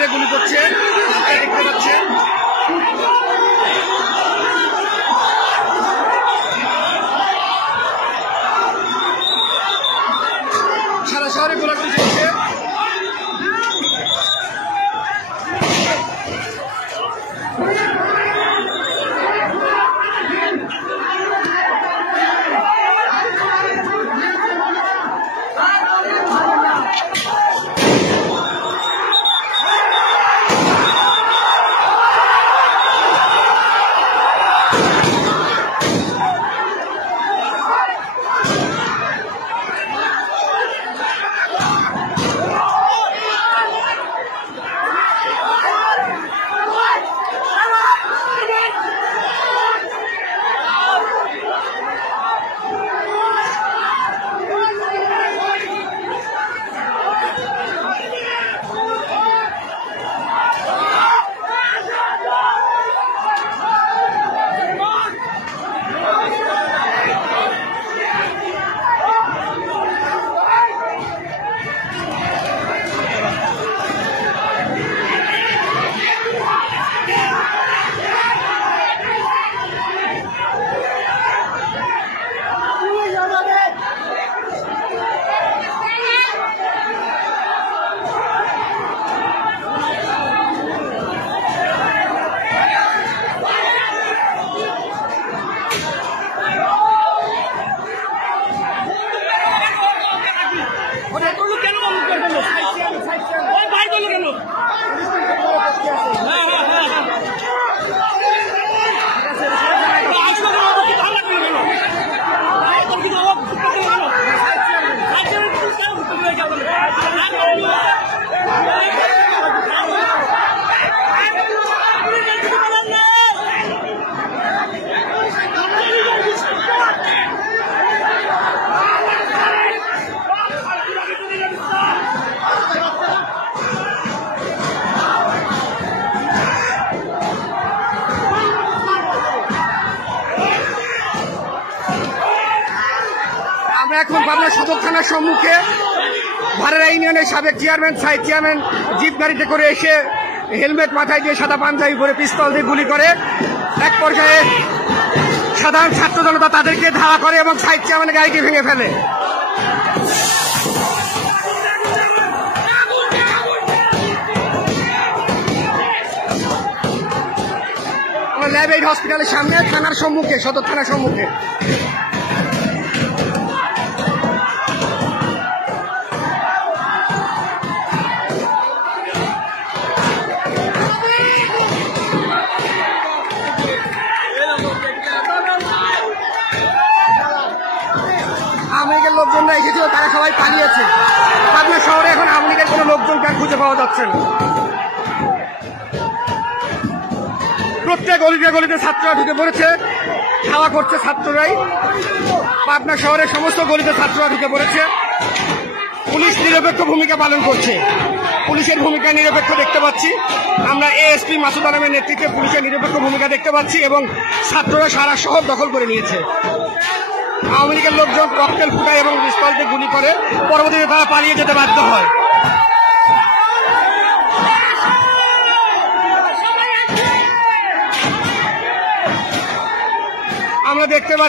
ধরে গুলি করছে, দেখতে পাচ্ছেন। সারা শহরে গোলাগুলি চলছে। আমরা এখন পাবনা সদর থানার সম্মুখে ভারেরা ইউনিয়নের সাবেক চেয়ারম্যান সাইদ চেয়ারম্যান জিপ গাড়িতে করে এসে হেলমেট মাথায় দিয়ে সাদা পাঞ্জাবি পরে পিস্তল দিয়ে গুলি করে। এক পর্যায়ে সাধারণ ছাত্র জনতা তাদেরকে ধাওয়া করে এবং সাইদ চেয়ারম্যানের গাড়িটি ভেঙে ফেলে। আমরা ল্যাব এইড হসপিটালের সামনে থানার সম্মুখে, সদর থানার সম্মুখে। আওয়ামী লীগের লোকজনরা এসেছিল, তারা সবাই পালিয়েছে। পাবনা শহরে এখন আওয়ামী লীগের কোনো লোকজনকে আর খুঁজে পাওয়া যাচ্ছে না। প্রত্যেক গলিতে গলিতে ছাত্ররা ঢুকে পড়েছে, খাওয়া করছে ছাত্ররাই। পাবনা শহরের সমস্ত গলিতে ছাত্ররা ঢুকে পড়েছে। পুলিশ নিরপেক্ষ ভূমিকা পালন করছে, পুলিশের ভূমিকা নিরপেক্ষ দেখতে পাচ্ছি আমরা। এএসপি মাসুদ আলমের নেতৃত্বে পুলিশের নিরপেক্ষ ভূমিকা দেখতে পাচ্ছি এবং ছাত্ররা সারা শহর দখল করে নিয়েছে। আওয়ামী লীগের লোকজন ককটেল ফুটায় এবং পিস্তল দিয়ে গুলি করে, পরবর্তীতে তারা পালিয়ে যেতে বাধ্য হয়। আমরা দেখতে পাচ্ছি